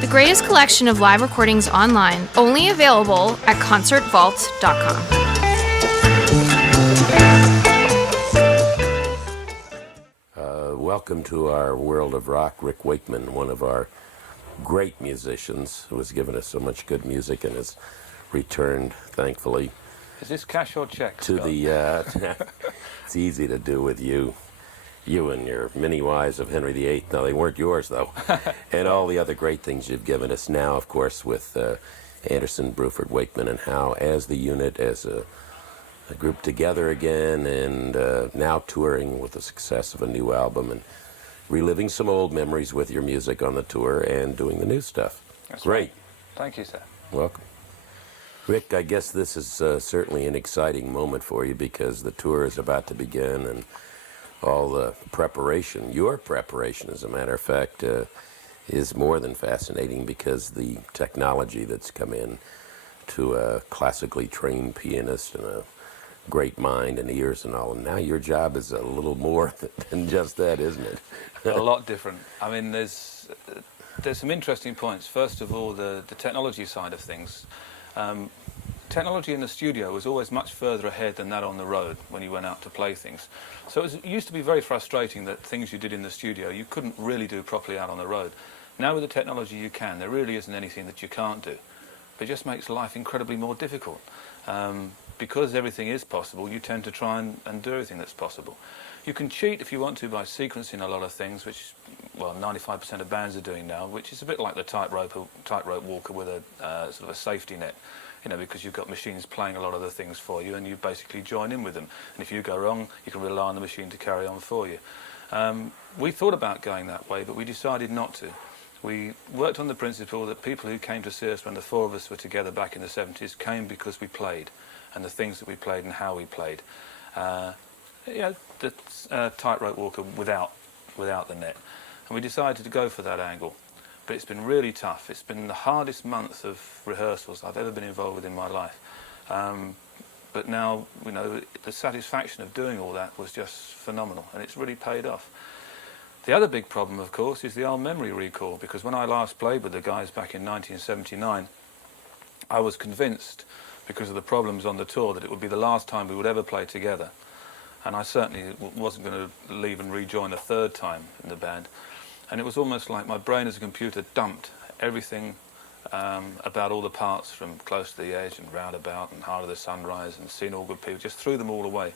The greatest collection of live recordings online, only available at concertvault.com. Welcome to our world of rock. Rick Wakeman, one of our great musicians who has given us so much good music and has returned, thankfully. Is this cash or check, to Scott? the it's easy to do with you and your many wives of Henry VIII. No, they weren't yours, though. And all the other great things you've given us now, of course, with Anderson, Bruford, Wakeman, and Howe as the unit, as a group together again, and now touring with the success of a new album and reliving some old memories with your music on the tour and doing the new stuff. That's Great. Right. Thank you, sir. Welcome. Rick, I guess this is certainly an exciting moment for you because the tour is about to begin and all the preparation, your preparation, as a matter of fact, is more than fascinating because the technology that's come in to a classically trained pianist and a great mind and ears and all. And now your job is a little more than just that, isn't it? A lot different. I mean, there's some interesting points. First of all, the technology side of things. Technology in the studio was always much further ahead than that on the road when you went out to play things. So it used to be very frustrating that things you did in the studio you couldn't really do properly out on the road. Now with the technology you can. There really isn't anything that you can't do. It just makes life incredibly more difficult. Because everything is possible, you tend to try and do everything that's possible. You can cheat if you want to by sequencing a lot of things, which, well, 95% of bands are doing now, which is a bit like the tightrope walker with a sort of a safety net, you know, because you've got machines playing a lot of the things for you and you basically join in with them. And if you go wrong, you can rely on the machine to carry on for you. We thought about going that way, but we decided not to. We worked on the principle that people who came to see us when the four of us were together back in the 70s came because we played, and the things that we played and how we played. You know, the tightrope walker without the net. And we decided to go for that angle. But it's been really tough. It's been the hardest month of rehearsals I've ever been involved with in my life. But now, you know, the satisfaction of doing all that was just phenomenal, and it's really paid off. The other big problem, of course, is the old memory recall, because when I last played with the guys back in 1979, I was convinced, because of the problems on the tour, that it would be the last time we would ever play together. And I certainly wasn't going to leave and rejoin a third time in the band. And it was almost like my brain as a computer dumped everything about all the parts from Close to the Edge and Roundabout and Heart of the Sunrise and Seen All Good People, just threw them all away.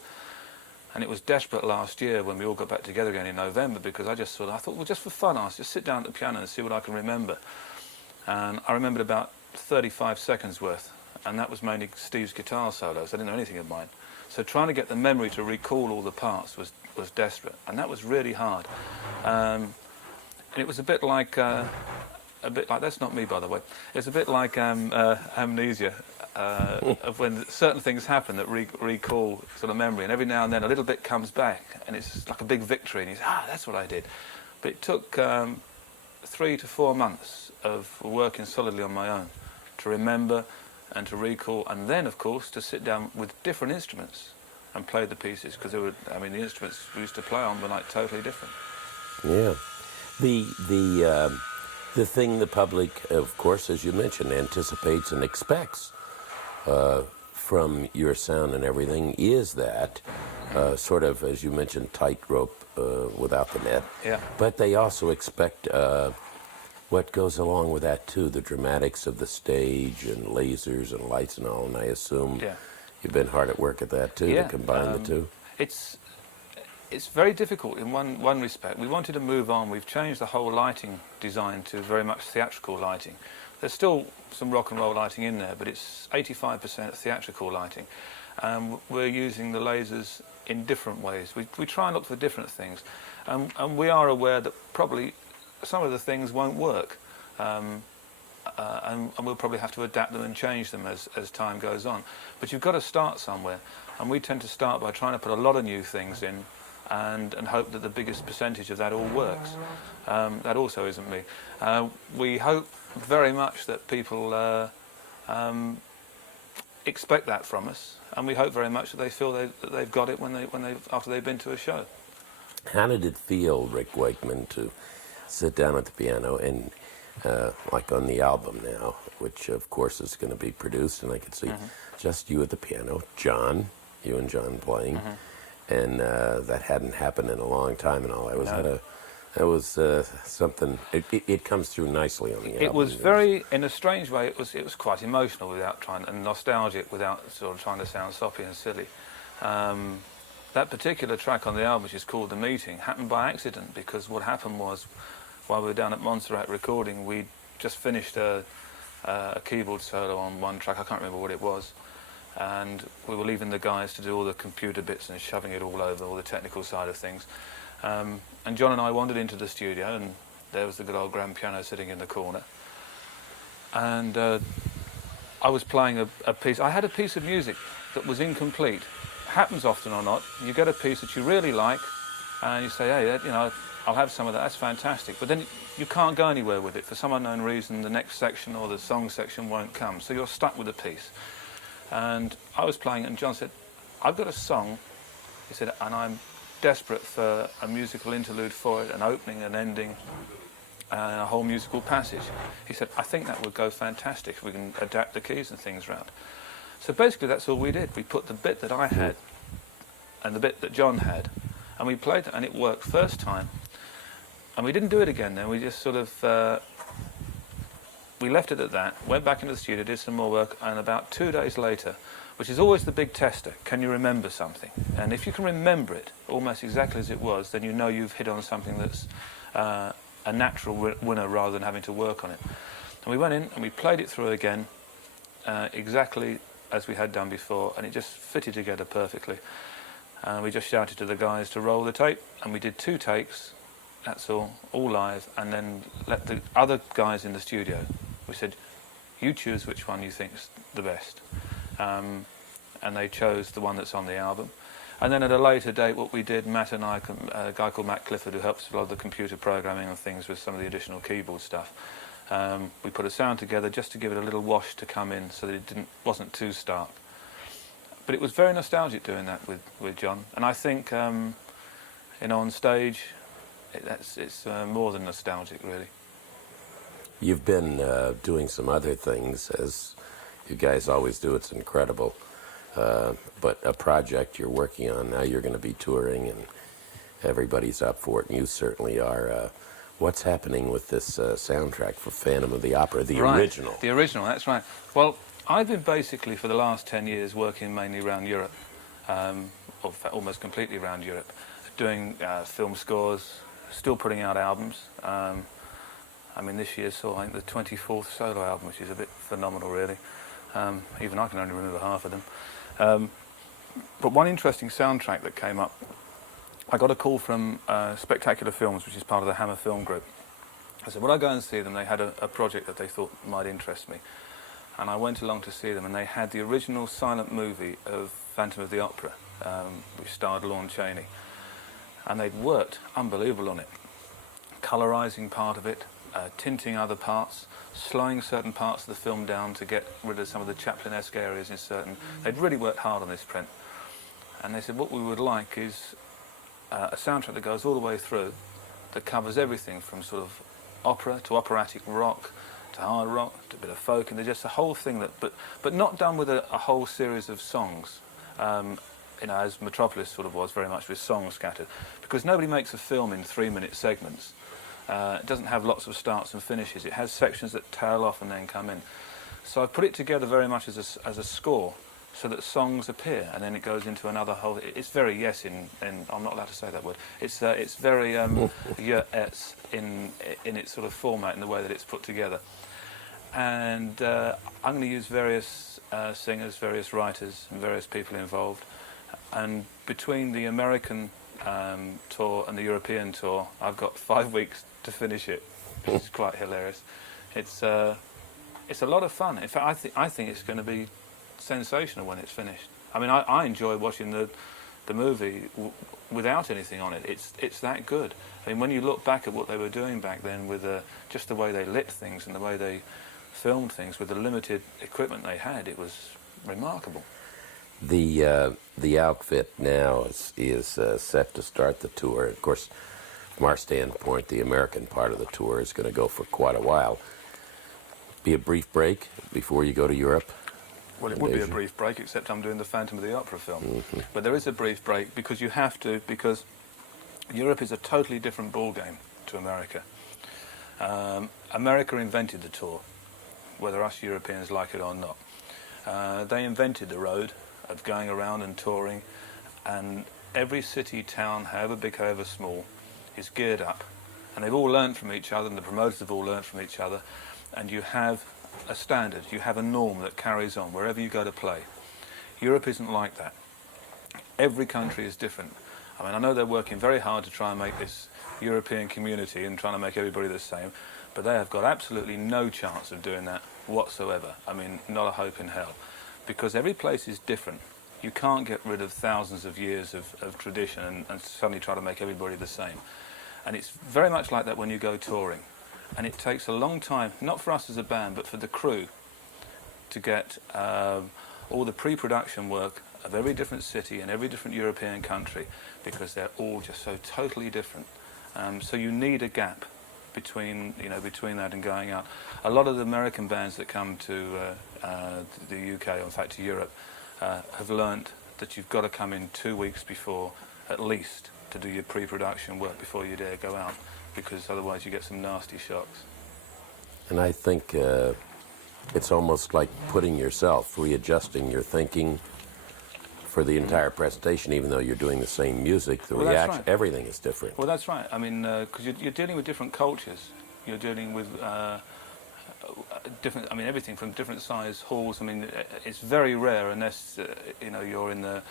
And it was desperate last year when we all got back together again in November, because I thought, well, just for fun, I'll just sit down at the piano and see what I can remember. And I remembered about 35 seconds worth, and that was mainly Steve's guitar solos. I didn't know anything of mine. So trying to get the memory to recall all the parts was desperate, and that was really hard. And it was a bit like that's not me, by the way. It's a bit like amnesia, of when certain things happen that recall sort of memory, and every now and then a little bit comes back, and it's like a big victory, and you say, that's what I did. But it took 3 to 4 months of working solidly on my own to remember and to recall, and then, of course, to sit down with different instruments and play the pieces, because the instruments we used to play on were like totally different. Yeah. The thing the public, of course, as you mentioned, anticipates and expects from your sound and everything is that sort of, as you mentioned, tightrope without the net. Yeah. But they also expect what goes along with that too, the dramatics of the stage and lasers and lights and all. And I assume you've been hard at work at that too, to combine the two. It's very difficult in one respect. We wanted to move on. We've changed the whole lighting design to very much theatrical lighting. There's still some rock and roll lighting in there, but it's 85% theatrical lighting. We're using the lasers in different ways. We try and look for different things. And we are aware that probably some of the things won't work. And we'll probably have to adapt them and change them as time goes on. But you've got to start somewhere. And we tend to start by trying to put a lot of new things in and hope that the biggest percentage of that all works. That also isn't me. We hope very much that people expect that from us, and we hope very much that they feel that they've got it after they've been to a show. How did it feel, Rick Wakeman, to sit down at the piano and like on the album now, which of course is going to be produced, and I could see just you at the piano, John, you and John playing, and that hadn't happened in a long time and all. I was that was something. It comes through nicely on the album. It was very, in a strange way, it was quite emotional without trying, and nostalgic without sort of trying to sound soppy and silly. That particular track on the album, which is called The Meeting, happened by accident, because what happened was, while we were down at Montserrat recording, we just finished a keyboard solo on one track. I can't remember what it was, and we were leaving the guys to do all the computer bits and shoving it all over, all the technical side of things. And John and I wandered into the studio, and there was the good old grand piano sitting in the corner. And I was playing a piece. I had a piece of music that was incomplete. Happens often or not. You get a piece that you really like, and you say, hey, you know, I'll have some of that. That's fantastic. But then you can't go anywhere with it. For some unknown reason, the next section or the song section won't come. So you're stuck with a piece. And I was playing it, and John said, I've got a song. He said, and I'm desperate for a musical interlude for it, an opening, an ending, and a whole musical passage. He said, I think that would go fantastic if we can adapt the keys and things around. So basically that's all we did. We put the bit that I had and the bit that John had, and we played it, and it worked first time. And we didn't do it again then. We just sort of, we left it at that, went back into the studio, did some more work, and about 2 days later, which is always the big tester, can you remember something? And if you can remember it almost exactly as it was, then you know you've hit on something that's a natural winner rather than having to work on it. And we went in and we played it through again, exactly as we had done before, and it just fitted together perfectly. We just shouted to the guys to roll the tape, and we did 2 takes, that's all live, and then let the other guys in the studio, we said, you choose which one you think's the best. And they chose the one that's on the album. And then at a later date, what we did, Matt and I, a guy called Matt Clifford, who helps with a lot of the computer programming and things with some of the additional keyboard stuff, we put a sound together just to give it a little wash to come in so that it wasn't too stark. But it was very nostalgic doing that with John. And I think, you know, on stage, it's more than nostalgic, really. You've been doing some other things, as you guys always do. It's incredible. But a project you're working on now, you're going to be touring, and everybody's up for it, and you certainly are. What's happening with this soundtrack for Phantom of the Opera, the original? The original, that's right. Well, I've been basically for the last 10 years working mainly around Europe, or almost completely around Europe, doing film scores, still putting out albums. I mean, this year saw, I think, the 24th solo album, which is a bit phenomenal, really. Even I can only remember half of them. But one interesting soundtrack that came up, I got a call from Spectacular Films, which is part of the Hammer Film Group. I said, would I go and see them? They had a project that they thought might interest me. And I went along to see them, and they had the original silent movie of Phantom of the Opera, which starred Lon Chaney. And they'd worked unbelievable on it, colorizing part of it, tinting other parts, slowing certain parts of the film down to get rid of some of the Chaplin-esque areas in certain... They'd really worked hard on this print. And they said, what we would like is a soundtrack that goes all the way through, that covers everything from sort of opera to operatic rock to hard rock to a bit of folk, and they're just a whole thing that... But not done with a whole series of songs, you know, as Metropolis sort of was, very much with songs scattered. Because nobody makes a film in 3-minute segments. It doesn't have lots of starts and finishes. It has sections that tail off and then come in. So I put it together very much as a score, so that songs appear, and then it goes into another whole... It's very yes in I'm not allowed to say that word. It's very yes in its sort of format, in the way that it's put together. And I'm going to use various singers, various writers, and various people involved. And between the American tour and the European tour, I've got 5 weeks to finish it, which is quite hilarious. It's a lot of fun. In fact, I think it's going to be sensational when it's finished. I mean, I enjoy watching the movie without anything on it. It's that good. I mean, when you look back at what they were doing back then with just the way they lit things and the way they filmed things with the limited equipment they had, it was remarkable. The outfit now is set to start the tour. Of course, from our standpoint, the American part of the tour is going to go for quite a while. Be a brief break before you go to Europe? Well, it would be a brief break, except I'm doing the Phantom of the Opera film. But there is a brief break because you have to, because Europe is a totally different ballgame to America. America invented the tour, whether us Europeans like it or not. They invented the road of going around and touring, and every city, town, however big, however small, is geared up. And they've all learned from each other, and the promoters have all learned from each other, and you have a standard, you have a norm that carries on wherever you go to play. Europe isn't like that. Every country is different. I mean, I know they're working very hard to try and make this European community and trying to make everybody the same, but they have got absolutely no chance of doing that whatsoever. I mean, not a hope in hell. Because every place is different. You can't get rid of thousands of years of tradition and suddenly try to make everybody the same. And it's very much like that when you go touring. And it takes a long time, not for us as a band, but for the crew to get all the pre-production work of every different city and every different European country, because they're all just so totally different. So you need a gap between that and going out. A lot of the American bands that come to the UK, or in fact to Europe, have learnt that you've got to come in 2 weeks before, at least, to do your pre-production work before you dare go out, because otherwise you get some nasty shocks. And I think it's almost like putting yourself, readjusting your thinking for the entire presentation, even though you're doing the same music, the reaction, right. Everything is different. Well, that's right. I mean, because you're dealing with different cultures. You're dealing with different. I mean, everything from different size halls. I mean, it's very rare, unless you're in the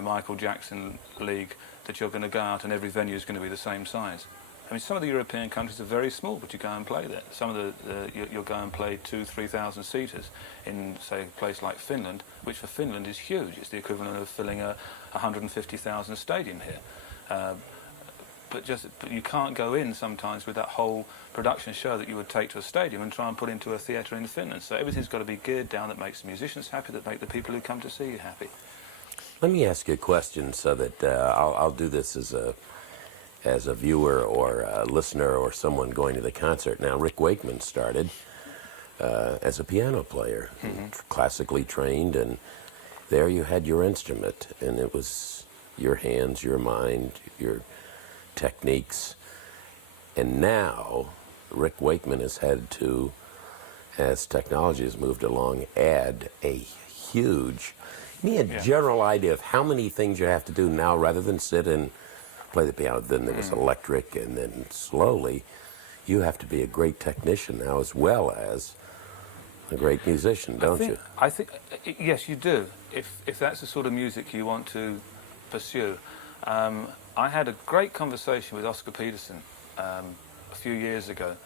Michael Jackson league, that you're going to go out and every venue is going to be the same size. I mean, some of the European countries are very small, but you go and play there. Some of you'll go and play 2,000-3,000 seaters in, say, a place like Finland, which for Finland is huge. It's the equivalent of filling a 150,000 stadium here. But you can't go in sometimes with that whole production show that you would take to a stadium and try and put into a theatre in Finland. So everything's got to be geared down that makes the musicians happy, that make the people who come to see you happy. Let me ask you a question so that I'll do this as a viewer or a listener or someone going to the concert. Now, Rick Wakeman started as a piano player, classically trained, and there you had your instrument, and it was your hands, your mind, your techniques. And now, Rick Wakeman has had to, as technology has moved along, add a huge, give me a general idea of how many things you have to do now rather than sit and play the piano. Then there was electric, and then slowly you have to be a great technician now as well as a great musician, don't you? I think yes, you do, if that's the sort of music you want to pursue. I had a great conversation with Oscar Peterson a few years ago.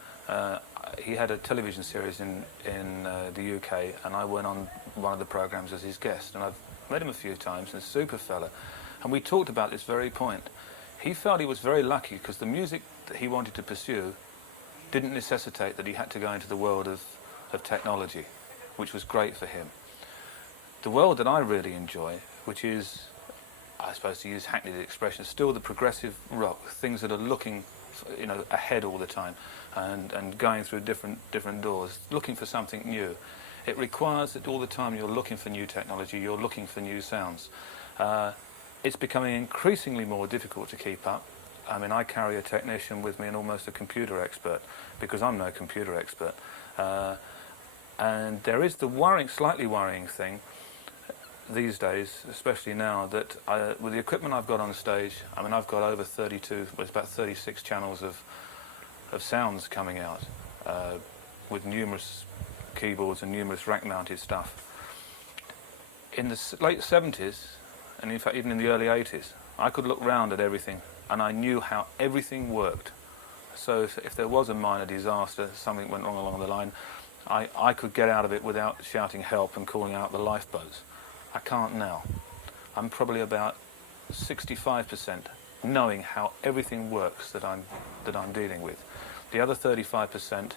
He had a television series in the UK, and I went on one of the programs as his guest, and I've met him a few times, and a super fella, and we talked about this very point. He felt he was very lucky because the music that he wanted to pursue didn't necessitate that he had to go into the world of technology, which was great for him. The world that I really enjoy, which is, I suppose to use hackneyed expression, still the progressive rock, things that are looking ahead all the time and going through different doors, looking for something new. It requires that all the time you're looking for new technology, you're looking for new sounds. It's becoming increasingly more difficult to keep up. I mean, I carry a technician with me and almost a computer expert, because I'm no computer expert. And there is the slightly worrying thing these days, especially now, that with the equipment I've got on stage, I mean, I've got over 36 channels of sounds coming out, with numerous keyboards and numerous rack-mounted stuff. In the late 70s, and in fact even in the early 80s, I could look round at everything and I knew how everything worked. So if there was a minor disaster, something went wrong along the line, I could get out of it without shouting help and calling out the lifeboats. I can't now. I'm probably about 65% knowing how everything works that I'm dealing with. The other 35%,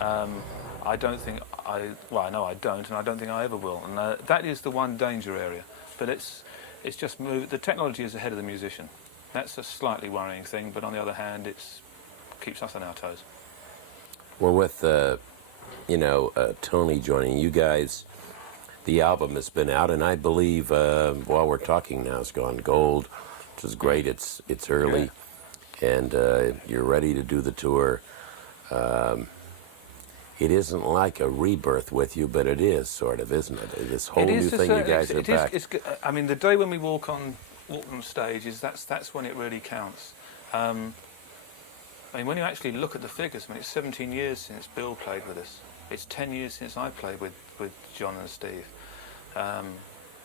I don't think I know I don't, and I don't think I ever will. And that is the one danger area. But it's just moved. The technology is ahead of the musician. That's a slightly worrying thing, but on the other hand, it keeps us on our toes. Well, with Tony joining you guys, the album has been out, and I believe while we're talking now, it's gone gold, which is great. It's early, and you're ready to do the tour. It isn't like a rebirth with you, but it is sort of, isn't it? This whole new thing, you guys are back. I mean, the day when we walk on stage that's when it really counts. I mean, when you actually look at the figures, I mean, it's 17 years since Bill played with us. It's 10 years since I played with John and Steve.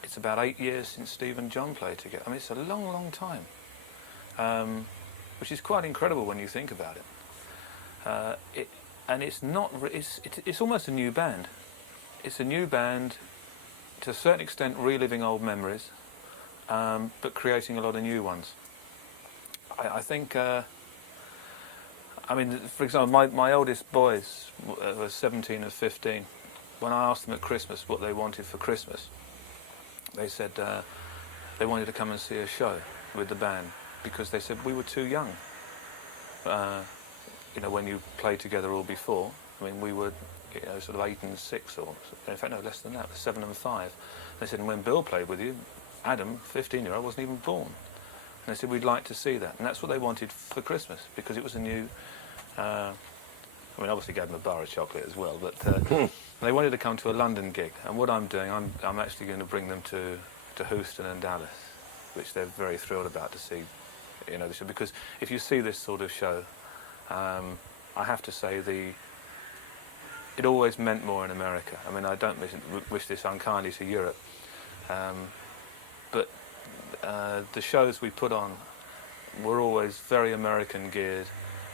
It's about 8 years since Steve and John played together. I mean, it's a long, long time, which is quite incredible when you think about it. And it's not. It's almost a new band. It's a new band, to a certain extent, reliving old memories, but creating a lot of new ones. I think. I mean, for example, my oldest boys were 17 and 15. When I asked them at Christmas what they wanted for Christmas, they said they wanted to come and see a show with the band because they said we were too young. When you played together all before, I mean, we were, sort of 8 and 6, or in fact, no, less than that, 7 and 5. They said, and when Bill played with you, Adam, 15-year-old, wasn't even born. And they said, we'd like to see that. And that's what they wanted for Christmas, because it was a new, I mean, obviously gave them a bar of chocolate as well, but they wanted to come to a London gig. And what I'm doing, I'm actually going to bring them to Houston and Dallas, which they're very thrilled about to see, the show. Because if you see this sort of show, I have to say it always meant more in America. I mean, I don't wish this unkindly to Europe, but the shows we put on were always very American geared,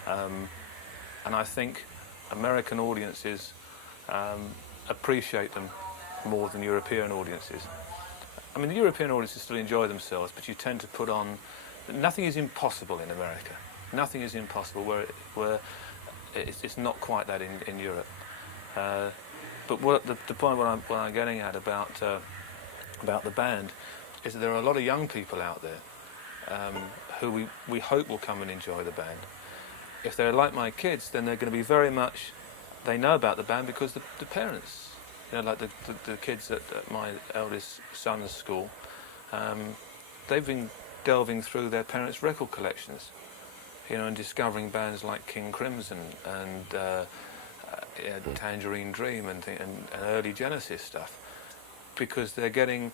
and I think American audiences appreciate them more than European audiences. I mean, the European audiences still enjoy themselves, but you tend to put on. Nothing is impossible in America. Nothing is impossible where it's not quite that in Europe. But the point what I'm getting at about the band is that there are a lot of young people out there who we hope will come and enjoy the band. If they're like my kids, then they're going to be very much. They know about the band because the parents, like the kids at my eldest son's school, they've been delving through their parents' record collections. And discovering bands like King Crimson and Tangerine Dream and early Genesis stuff, because they're getting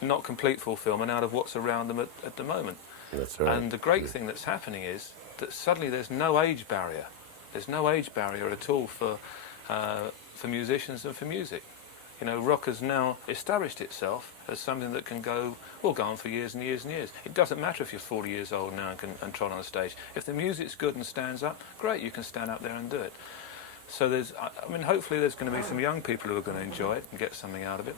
not complete fulfillment out of what's around them at the moment. That's right. And the great thing that's happening is that suddenly there's no age barrier. There's no age barrier at all for musicians and for music. Rock has now established itself as something that will go on for years and years and years. It doesn't matter if you're 40 years old now and trot on a stage. If the music's good and stands up, great, you can stand up there and do it. So hopefully there's going to be some young people who are going to enjoy it and get something out of it.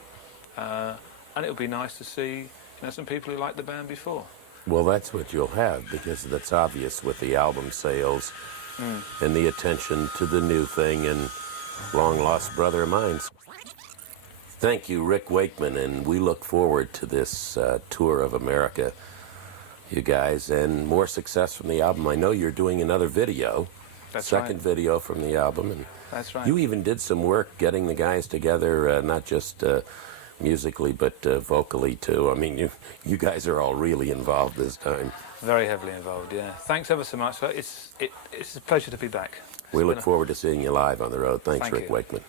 And it'll be nice to see, some people who liked the band before. Well, that's what you'll have, because that's obvious with the album sales and the attention to the new thing and long lost brother of mine. Thank you, Rick Wakeman, and we look forward to this tour of America, you guys, and more success from the album. I know you're doing another video, second video from the album, and that's right. You even did some work getting the guys together, not just musically, but vocally too. I mean, you guys are all really involved this time. Very heavily involved, yeah. Thanks ever so much. It's a pleasure to be back. We look forward to seeing you live on the road. Thanks, Rick Wakeman.